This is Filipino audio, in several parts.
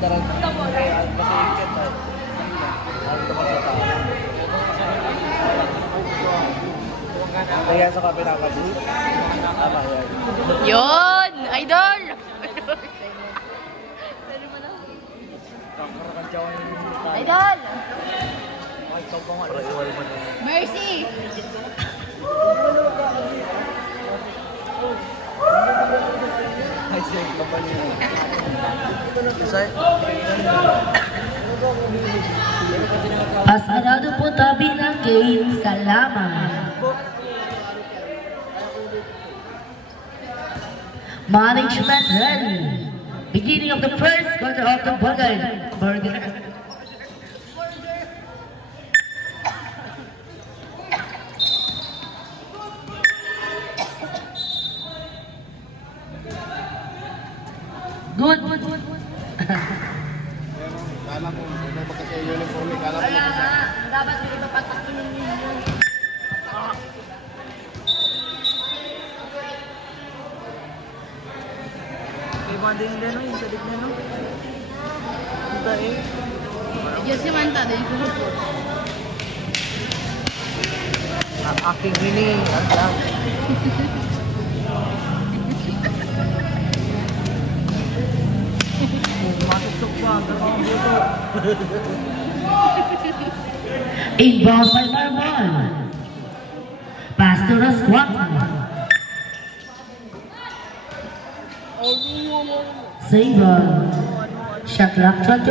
daran kasi ikat ay. Ano naman sa tao. Kaya sa kapilang kasi. Tama yan. Yun! Idol! Idol! Mercy! Ay, siya yung kapalya. Pasarado po tabi ng game. Salamat. Management ready. Beginning of the first quarter of the burger. Good. Kala ko, may magkasa uniform. Kala ko Wala nga. Dapat may ipapagpakunin yun. Manda yung gano'n, yung sadik na no? Ito eh. Diyos si Manta din. Ang aking hining, ang lang. Matusok pa, dalawang buto. Inbound by Marmol. Pastor Asquata. Saber. Shot clock 21.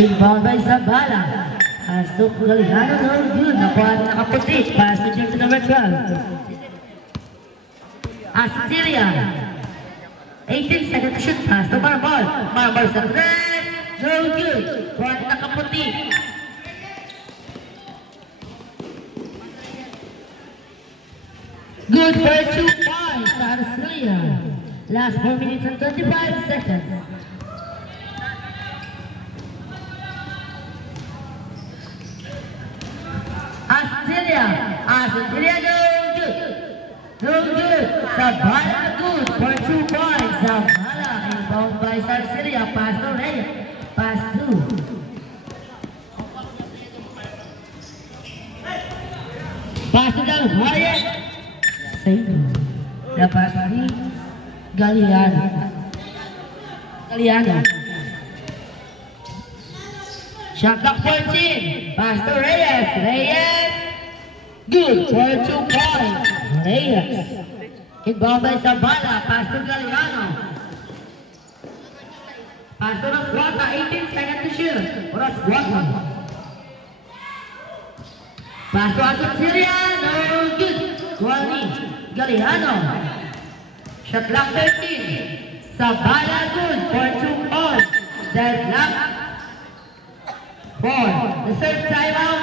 Inbound by Zabala. Pasok Galihano, no good. Nakuha nakaputi. Pass to James number 12. Asteria. 18 seconds to shoot. Pass to Marmol. Marmol sa red. No good. Kuha nakaputi. Good for 2 points to Asteria. Last 4 minutes and 25 seconds. Asteria no good. No good. Zabala good for 2 points. Zabala inbound by Asteria. Pass to Reyes. Pass to. Pass to the Reyes. Save. Dapat ni Galihano. Shot clock 14. Pass to Reyes. Reyes. Good for 2 points. Reyes. Inbound by Zabala. Pass to Galihano. Pass to Rosguata. 18 seconds to shoot. Rosguata. Pass to Asteria. No good. Kualni. Galihano. Shot clock 13. Zabala good for 2 points. Deadlock 4. The third timeout.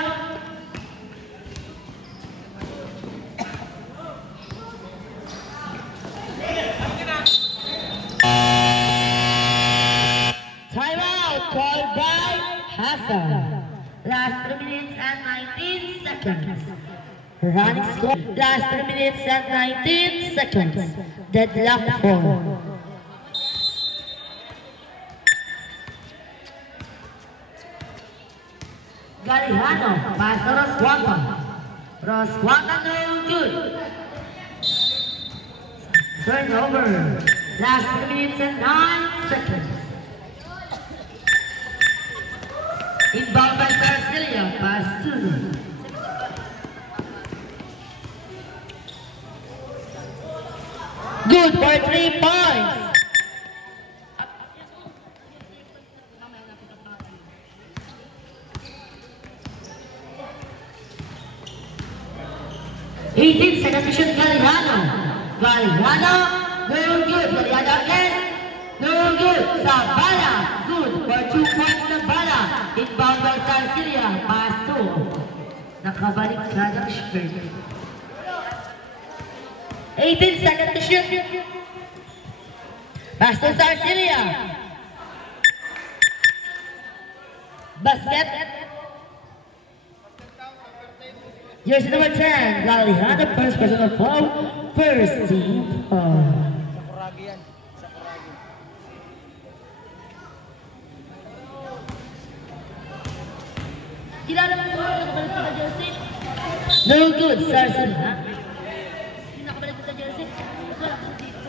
Timeout called by Hassan. Last 3 minutes and 19 seconds. Running score. Last 3 minutes and 19 seconds. Deadlock 4. Galihano, pass to Rosguata. Rosguata no good. Turnover. Last 3 minutes and 9 seconds. Inbound by Garcia, pass to. Good for 3 points. 18 seconds to shoot. Galihano, no good. Galihano again, no good. Zabala, good for 2 points. Zabala, inbound by Garcia, pass to. Nakabalik ka ng shirt. 18 seconds to shoot. Pass to Garcia. Basket. Jersey number 10, Galihano, first personal foul, first team foul. Sakuragi yan. Sakuragi. Kilala mo ba? Nakabalik ka na jersey? No good, Sarson, ha? Nakabalik ka na jersey? Wala ka dito.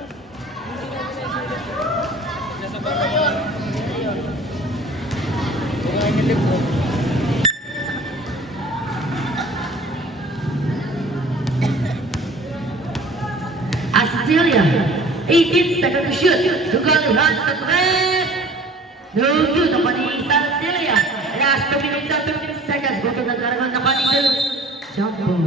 Kung yung libro. Australia, 18 seconds to shoot. To Galihano sa tres. No good, napanig sa Australia. Last 2 minutes and 15 seconds. Buto na karagol na panig. Jump ball.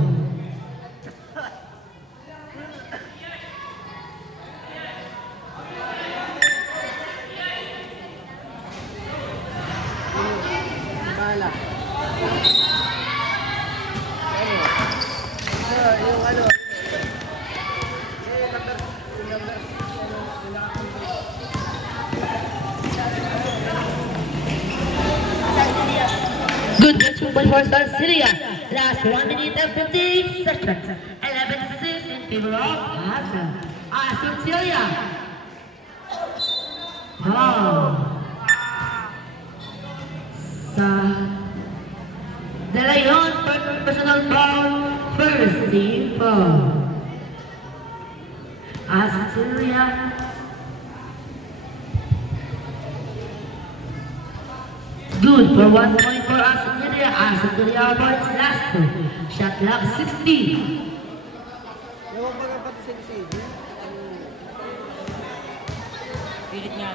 Bala. Yung ano. Good, that's 2 point for Star Syria. Last 1 minute and 15 seconds. 11-6 in favor of Hassan. Hassan Syria. Sa De Leon, personal foul, first team foul. Hassan Syria. Good for 1 point for Aston Villa. Aston Villa points last two. Shot clock 60. Yung mga pati sa DC. Pilit niya.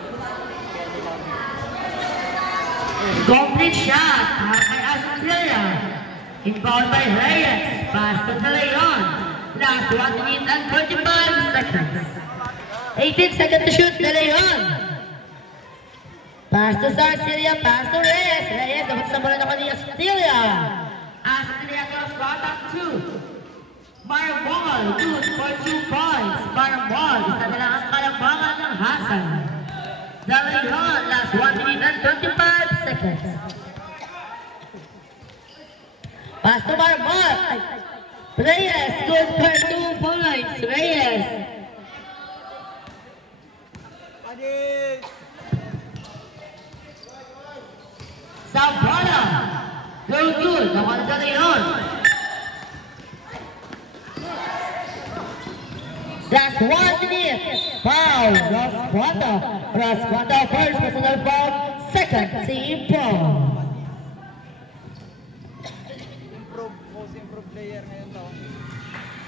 Complete shot by Aston Villa. Inbound by Reyes. Pass to De Leon. Last 1 minute and 45 seconds. 18 seconds to shoot, De Leon. Pass to Sarsilia, pass to Reyes. Reyes, dapat sa bola na ko ni Astilia. Astilia cross contact 2. Marmol, good for 2 points. Marmol, isa na lang ang kalabangan ng Hassan. De Leon, last 1 minute and 25 seconds. Pass to Marmol. Reyes, good for 2 points. Reyes. Adis! Sabala. Go good. Nakuha sa Leon. Last 1 minute. Foul. Rasquata. Rasquata first personal foul. Second team foul. Most improved player ngayon to.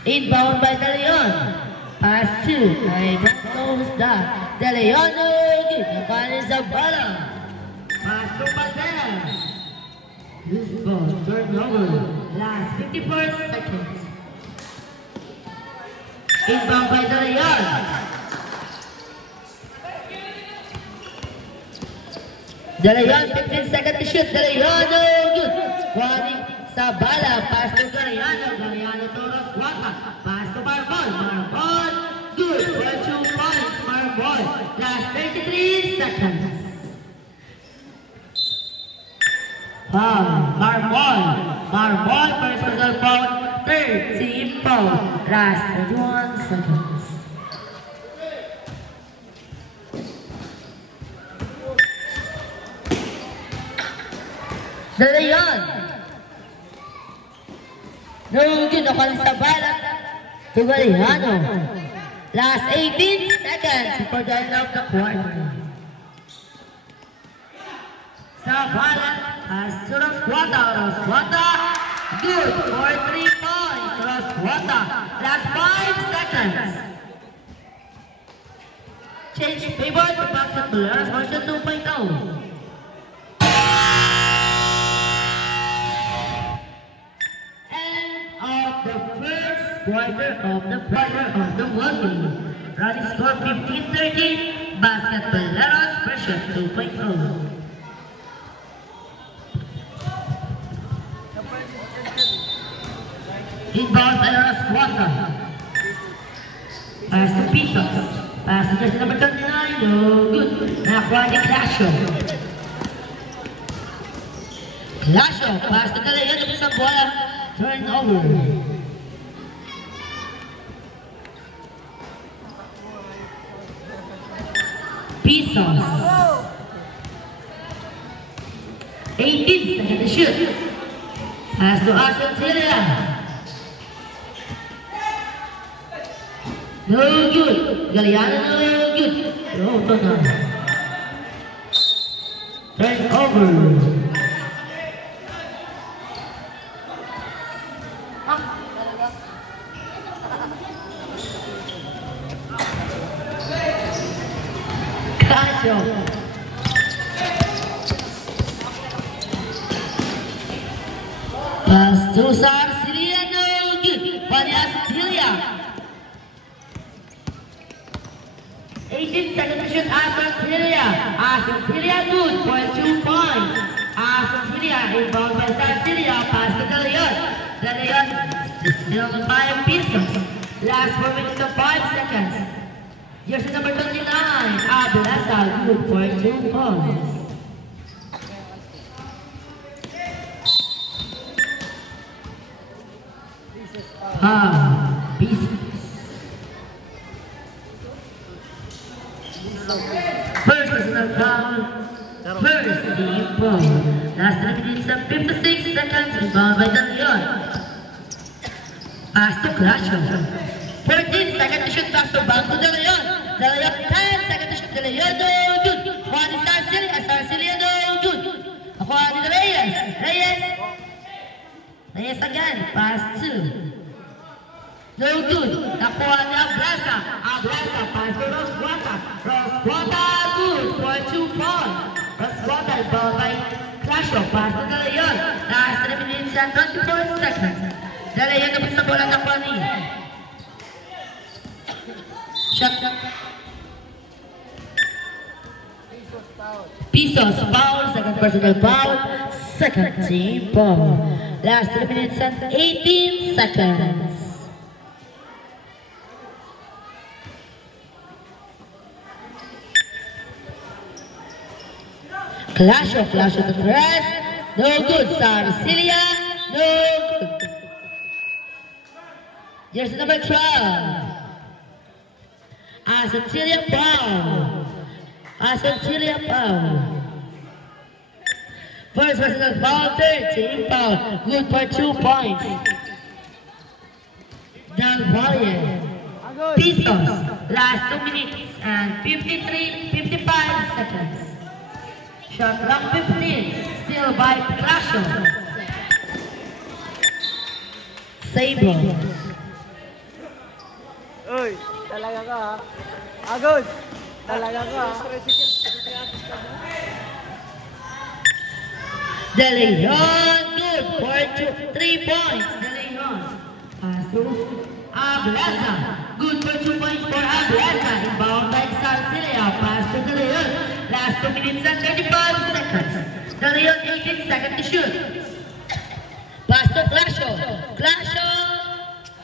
Inbound by De Leon. Pass to. I don't know who's that. De Leon. No good. Nakuha sa Sabala. Pass to Padel. This ball turnover. Last 54 seconds. Inbound by De Leon. De Leon, 15 seconds to shoot. De Leon, no good. Squatting sa bala. Pass to Galeano. Galeano to Rasquata. Pass to Marmol. Marmol, good. For 2 points. Marmol. Last 33 seconds. Foul. Marmol. Marmol, first personal foul. Third team foul. Last 21 seconds. De Leon. No good. Nakuha sa bala. To Galeano. Last 18 seconds for the end of the quarter. Sabala has to Rasquata. Rasquata, good for 3 points. Rasquata, last 5 seconds. Change favor to basketball. Laras version 2.0. End of the first quarter of the world game. Running score 15-13. Basketball Laras version 2.0. Inbound by Rasquata. Pass to Pisos. Pass to jersey number 29. No good. Nakuha ni Clasio. Clasio. Pass to De Leon. Isang bola. Turnover. Pisos. 18 seconds to shoot. Pass to Aston Celia. No good. Galiana, no good. No. Turnover. Cacho. Pass to Sarsilia, no good. Vanya Celia. 18 seconds to shoot. Aston Celia good for 2 points. Aston Celia inbound by Sarsilia. Pass to De Leon. De Leon is still on 5 pieces. Last 4 minutes and 5 seconds. Jersey number 29, Abelasa good for 2 points. Pieces. First personal foul. First team foul. Last 3 minutes and 56 seconds. Rebound by De Leon. Pass to Clasho. 14 seconds to shoot. Pass to back to De Leon. De Leon 10 seconds to shoot. De Leon no good. Juan Sarsilia no good. Juan Reyes. Reyes again. Pass 2. No good. Nakuha ni Ablasa. Pass to Rosquata. Rosquata good for 2 points. Rosquata is ball by Clasho. Pass to De Leon. Last 3 minutes and 24 seconds. De Leon na sa bola nakuha ni. Shot. Pisos foul. Second personal foul. Second team foul. Last 3 minutes and 18 seconds. Clash of the press. No good. Sarsilia. No good. Jersey number 12. Aston Celia foul. First personal foul, third team foul. Good for 2 points. Del Valle. Pisos. Last 2 minutes and 55 seconds. Shot clock 15. Still by Clasho. Sable. Uy, talaga ka ha. Agos, talaga ka ha. De Leon, good for 3 points. De Leon. Pass to Ablasa. Good for 2 points for Ablasa. Inbound by Sarsilia. Pass to De Leon. Last 2 minutes and 35 seconds. De Leon 18 seconds to shoot. Pass to Clasho.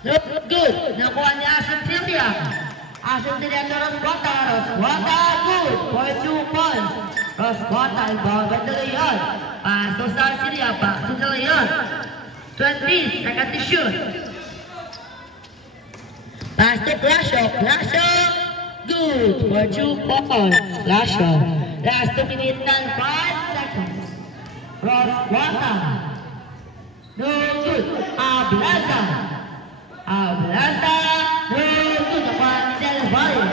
No good. Nakuha ni Aston Celia. Aston Celia to Rosquata. Rosquata good for 2 points. Rosquata inbound by De Leon. Pass to Sarsilia. Pass to De Leon. 20 seconds to shoot. Pass to Clasho. Good for 2 points. Clasho. Last 2 minutes and 5 seconds. Rosquata. No good. Ablasa. No good. Del Valle.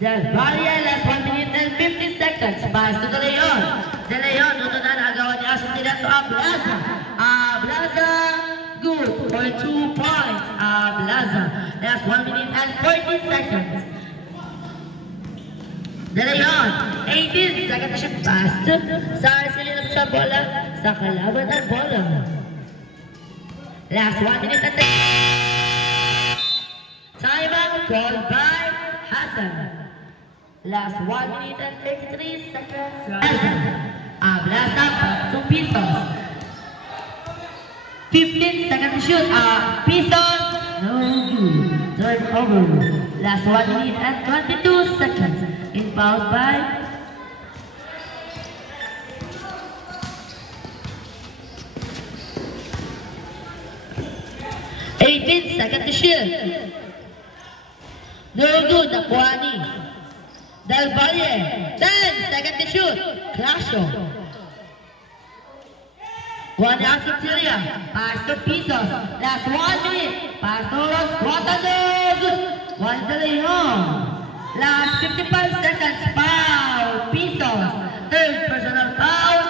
Del Valle last 1 minute and 50 seconds. Pass to De Leon. De Leon, nutunan agawan ni Aston Celia to Ablasa. Good for 2 points. Last 1 minute and 40 seconds. De Leon, 18 seconds to shoot. Pass to Sarsilia na sa bola. Sa kalaban ang bola. Last 1 minute and 10. Timeout called by Hassan. Last 1 minute and 33 seconds. Hassan. Ablasa to Pisos. 15 seconds to shoot. Pisos. No good. Turnover. Last 1 minute and 22 seconds. Inbound by 18 seconds to shoot. No good, nakuha ni Del Valle. 10 seconds to shoot. Clasho. One out to Celia. Pass to Pisos. Last 1 minute. Pass to Los Guatanos. One to Leon. Last 55 seconds. Foul. Pisos. Third personal foul.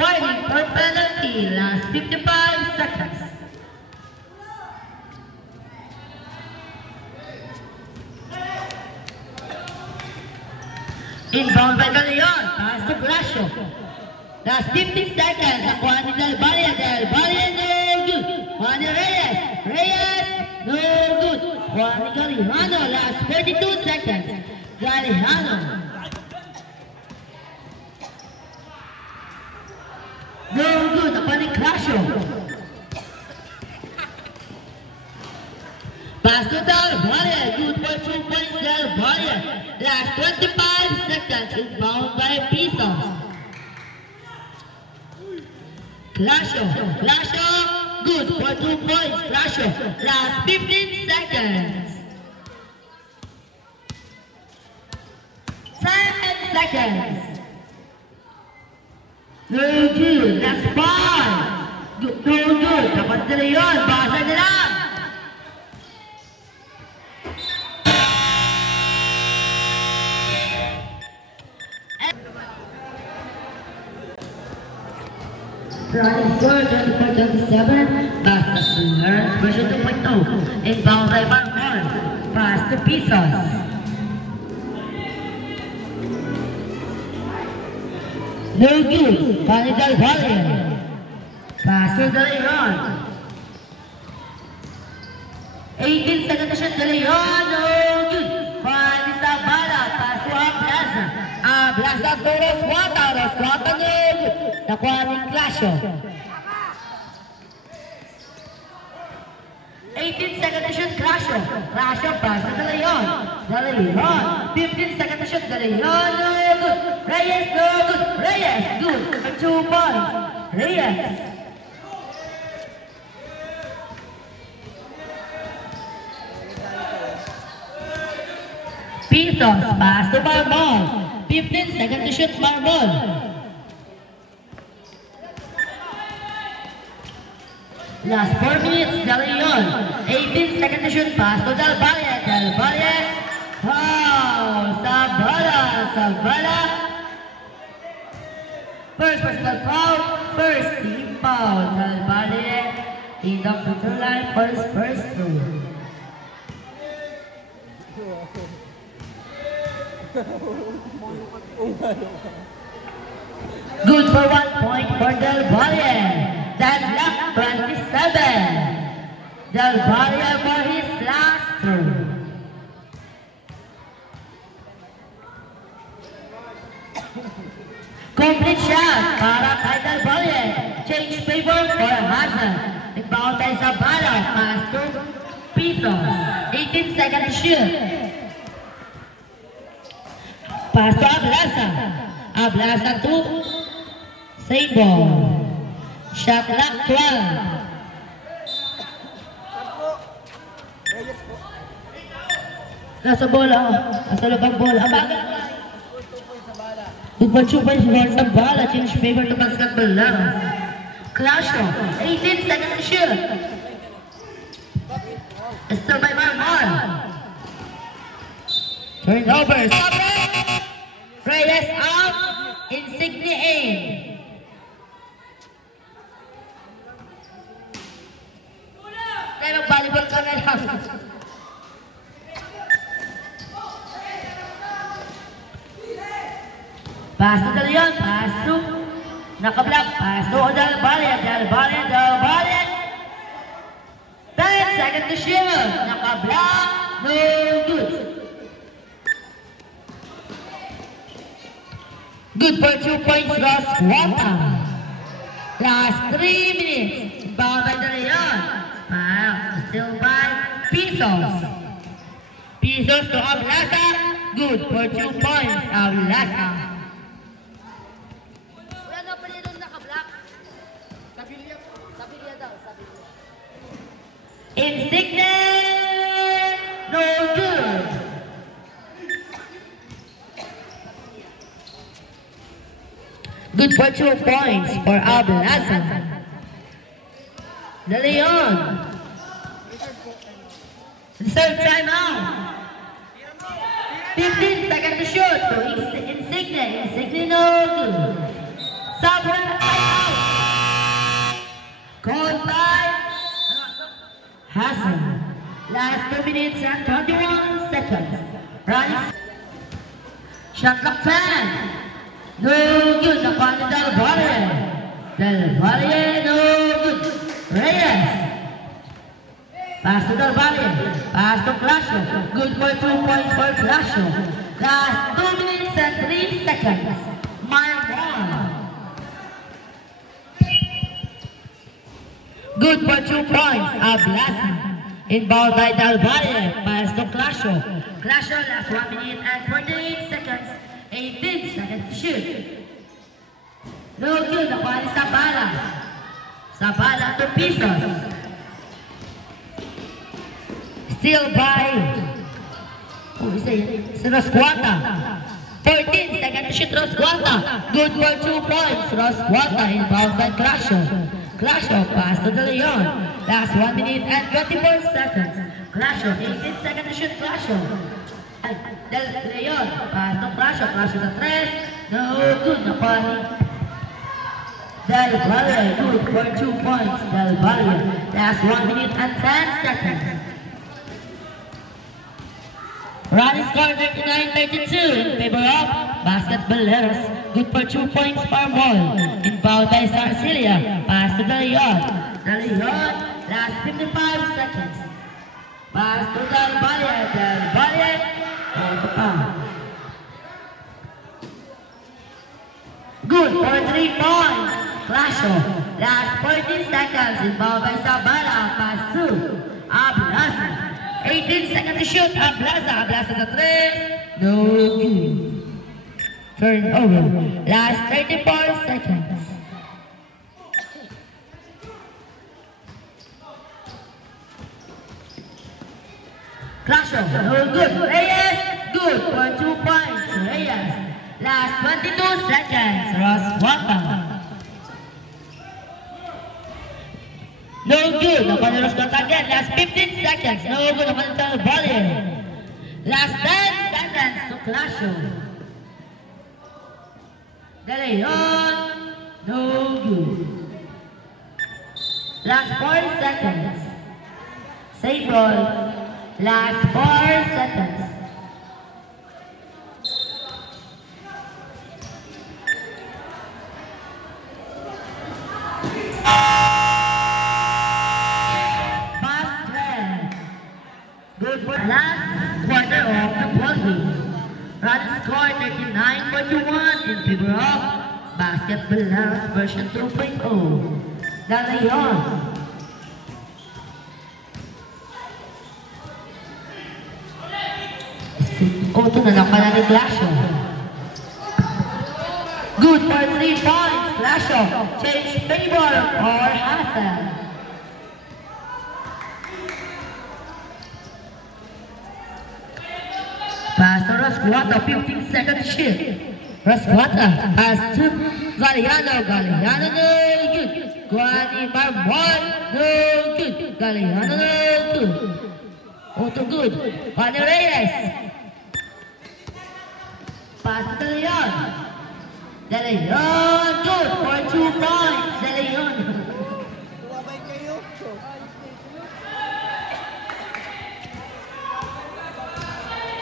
Fighting for penalty. Last 55 seconds. Inbound by Leon. Pass to Clasho. Last 15 seconds. Nakuha ni Del Valle. Del Valle, no good. Juan Reyes. Reyes, no good. Juan Galihano. Last 42 seconds. Galihano. No good. Nakuha ni Clasho. Pass to Del Valle. Good for 2 points. Del Valle. Last 25 seconds. Inbound by Pisos. Clasho, Clasho, good for 2 points. Clasho, last 15 seconds. 10 seconds. No good, last 5. Good, no good. Dapat nila yun. Basa nila. Running forward, 24-27, pass to Learn version 2.0, inbound by Marmol, pass to Pisos. No good, Fanny Del Valle, pass to De Leon. 18 seconds to shoot, De Leon, no good, Fanny Zabala, pass to Ablaza. Ablaza to Roswata, Roswata, no good. Nakuha ni Clasho. 18 seconds to shoot, Clasho. Clasho pass to De Leon. De Leon. 15 seconds to shoot, De Leon. No good. Reyes, no good. Reyes, good. For 2 points. Reyes. Pisos pass to Marmol. 15 seconds to shoot, Marmol. Last 4 minutes, Del Leon. 18 seconds to shoot, pass to Del Valle. Del Valle. Foul. Zabala. Zabala. First personal foul. First team foul. Del Valle in the free line for his first throw. Good for 1 point for Del Valle. That left 27. Del Valle for his last throw. Complete shot para kay Del Valle. Change favor for Hazard. Inbound by Zabala. Pass to Pisos. 18 seconds to shoot. Pass to Ablaza. Ablaza to Sabo. Shot clock 12. Nasa bola. Nasa lubang bola. Abaga. Good for 2 points for Zabala. Change favor to Basket Belang. Clasho. 18 seconds to shoot. Still by Marmol. Turnover. Reyes out. Insigne in. Tayo volleyball ka na lang. Pass to De Leon. Pass to nakablock. Pass to Del Valle. Del Valle. Del Valle. 10 seconds to shoot. Nakablock. No good. Good for 2 points, Ross Wata. Last 3 minutes. Inbound by De Leon. Still by Pisos. Pisos to Ablaza. Good for 2 points, Ablaza. Wala na pala yung nakablock. Sabi niya daw, sabi niya. Insigne, no good. Good for 2 points for Ablaza. De Leon. Third time out. 15 seconds to shoot to Insigne. Insigne no good. Someone out. Called by Hassan. Last 2 minutes and 21 seconds. Running. Shot clock 10. No good. Nakuha ni Del Valle. Del Valle no good. Reyes. Pass to Del Valle. Pass to Clasho. Good for 2 points for Clasho. Last 2 minutes and 3 seconds. Marmol. Good for 2 points. Ablaza. Inbound by Del Valle. Pass to Clasho. Clasho last 1 minute and 48 seconds. 18 seconds to shoot. No good. Nakuha ni Sabala. Sabala to Pisos. Still by Rosquata. 14 seconds to shoot Rosquata. Good for 2 points. Rosquata inbound by Clasho. Clasho pass to De Leon. Last 1 minute and 24 seconds. Clasho 18 seconds to shoot Clasho. De Leon pass to Clasho. Clasho to 3. No good. Nakuha ni Del Valle. Good for 2 points. Del Valle. Last 1 minute and 10 seconds. Running score 39-32 in favor of Basketballeros. Good for 2 points per ball. Inbound by Sarsilia. Pass to De Leon. De Leon, last 55 seconds. Pass to Del Valle. Del Valle. Good for 3 points. Clasho. Last 14 seconds. Inbound by Sabala. Pass to Ablaza. 18 seconds to shoot. Ablaza. Ablaza to 3. No good. Turnover. Last 34 seconds. Clasho. No good. Reyes. Good for 2 points. Reyes. Last 22 seconds. Rosquata. No good. Nakuha ni Rosquata again. Last 15 seconds. No good. Nakuha ni Del Valle. Last 10 seconds to Clasho. De Leon. No good. Last 4 seconds. Save ball. Last 4 seconds. Good for last quarter of the ball game. Running score 39-41 in favor of Basketballeros version 2.0. De Leon. Ito na lang pala ni Clasho. Good for 3 points. Clasho. Change favor for Hassan. Pass to Rosquata, 15 seconds shoot. Rosquata, pass to Galiano. Galiano, no good. Guani Marmol, no good. Galiano, no good. Auto good. Juan Reyes. Pass to De Leon. De Leon, good for 2 points. De Leon.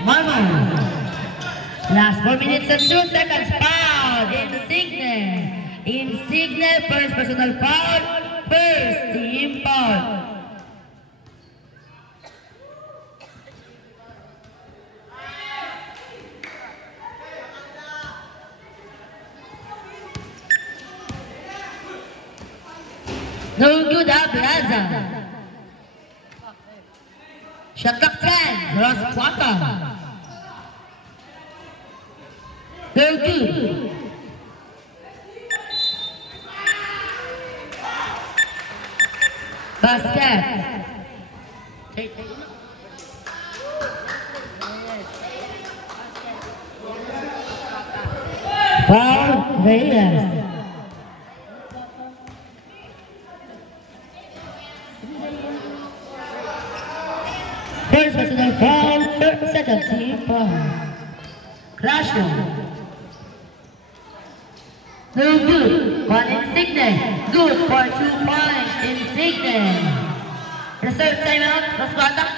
Marmol. Last 4 minutes and 2 seconds. Foul. Insigne. Insigne, first personal foul. First team foul. No good, Ablaza. Shot clock 10. Rosquata. No good. Basket. Foul Reyes. First personal foul, second team foul. Crasher. No good. One Insigne. Good for 2 points. Insigne. Reserve timeout. Let's go attack.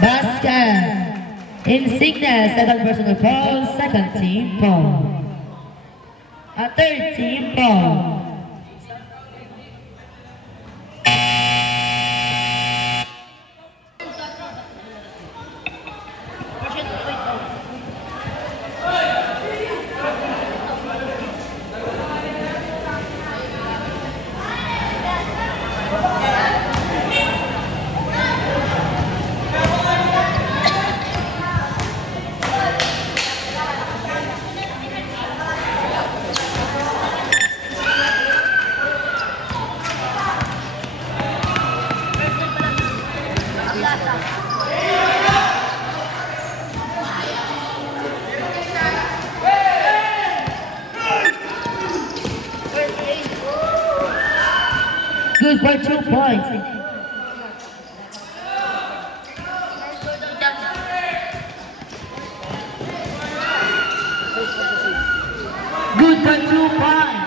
Basket. Insigne. Second personal foul. Second team foul. A third team foul. Good for 2 points. Good for 2 points.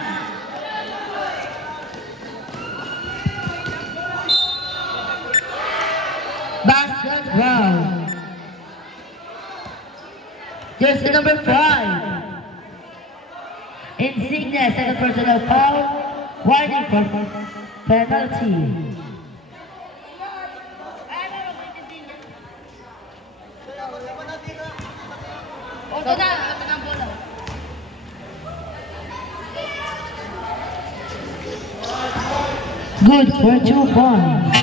Basket foul. Jersey number 5. Insigne, second personal foul. Warning for penalty. Good for 2 points.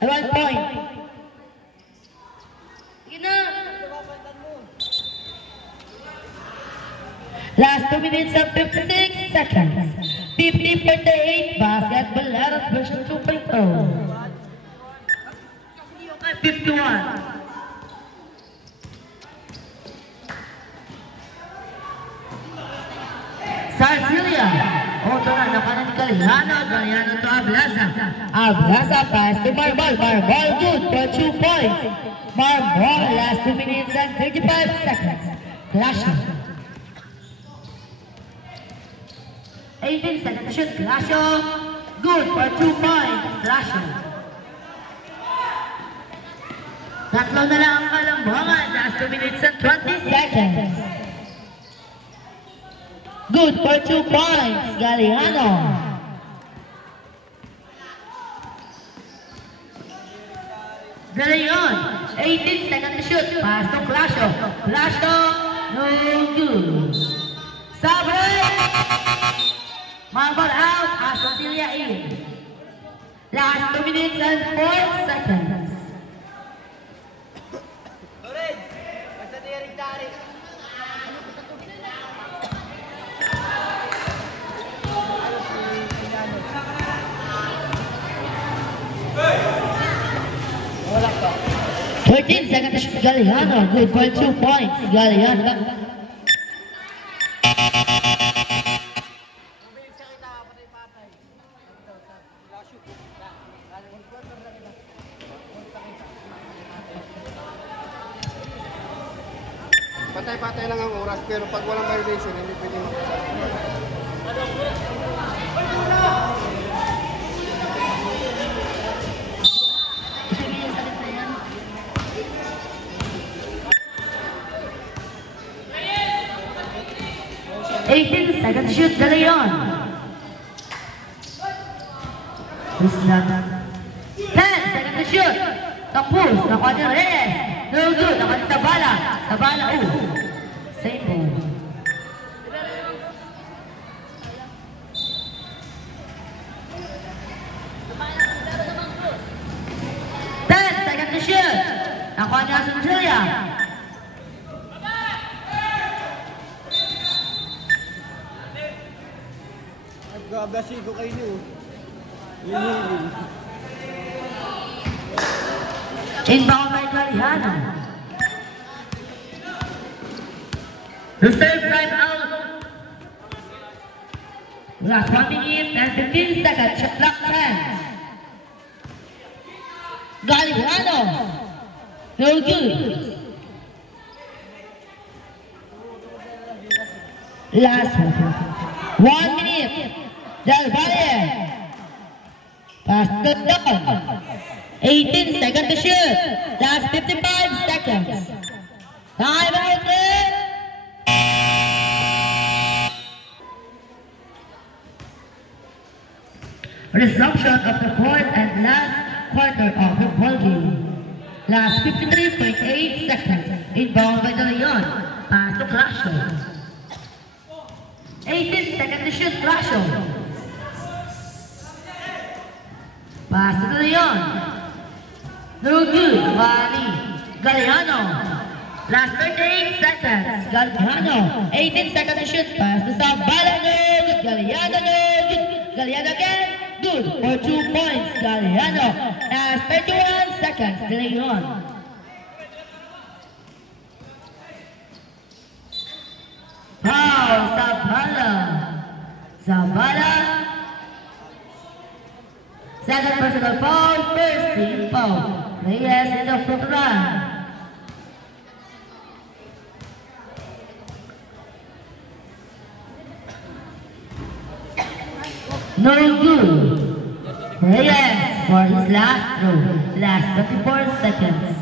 1 point. Last 2 minutes and 56 seconds. 50-48 basketball Larat version 2.0. 51. Sarsilia. Ito na, nakanan ni Galihano. Galihano to Ablasa. Ablasa pass to Marbol. Marbol good for 2 points. Marbol last 2 minutes and 35 seconds. Clashing. 18 seconds shoot. Clasho. Good for 2 points. Clasho. Tatlo na lang ang kalambangan. Last 2 minutes and 20 seconds. Good for 2 points. Galihano. Galeon. 18 seconds to shoot. Pass to Clasho. Clasho. No good. Sabre. Marble out. Asotilia in. Last 2 minutes and 4 seconds. Wala pa. 13 seconds to shoot. Galihano. Good for 2 points. Galihano. Patay-patay lang ang oras, pero pag walang violation, hindi pwede mag-usap. 18 seconds shoot, De Leon. Islam. 10 seconds to shoot. Tapos, nakuha ni Reyes. No good, nakuha ni Tabala. Tabala, same ball. Second to shoot. Nakuha ni Asunjulia. Gagasi ko kayo niyo. Liniling. Inbound by Galliano. Reserve time out. Last 1 minute and 15 seconds. Shot clock 10. Galliano. No good. Last 1 minute. Del Valle. Pass the down. 18 seconds to shoot. Last 55 seconds. Time out there. Resumption of the fourth and last quarter of the ball game. Last 53.8 seconds. Inbound by De Leon. Pass to Clasho. 18 seconds to shoot, Clasho. Pass to De Leon. No good. Wally. Galliano. Last 38 seconds. Galliano. 18 seconds to shoot. Pass to Zabala. No good. Galliano. No good. Galliano again. Good. For 2 points. Galliano. Last 31 seconds. De Leon. Foul. Zabala. Zabala. Second personal foul, first team foul. Reyes in the front run. No good. Reyes for his last throw. Last 24 seconds.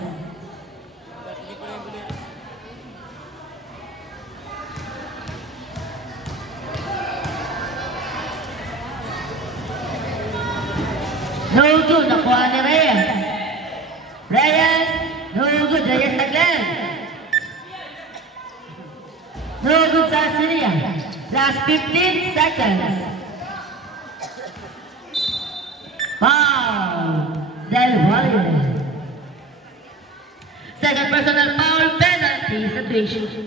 No good, nakuha ni Reyes. Reyes, no good, Reyes again. No good sa Syria. Last 15 seconds. Foul, Del Valle. Second personal foul, penalty situation.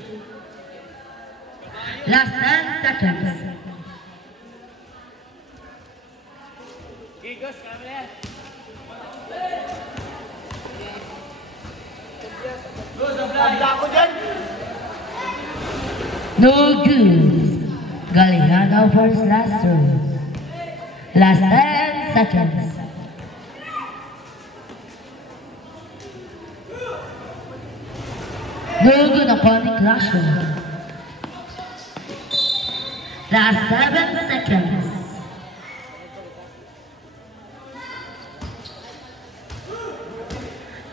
Last 10 seconds. No good. Galliano for his last throw. Last 10 seconds. No good upon the Clasho. Last 7 seconds.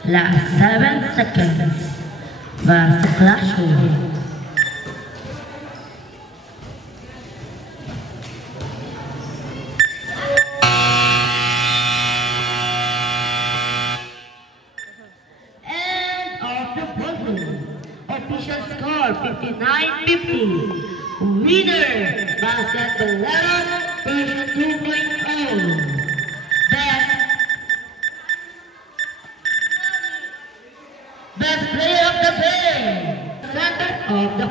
Last 7 seconds. Last Clasho. Official score 59-50. Winner Basketball 11 version 2.0. Best player of the day. Center of the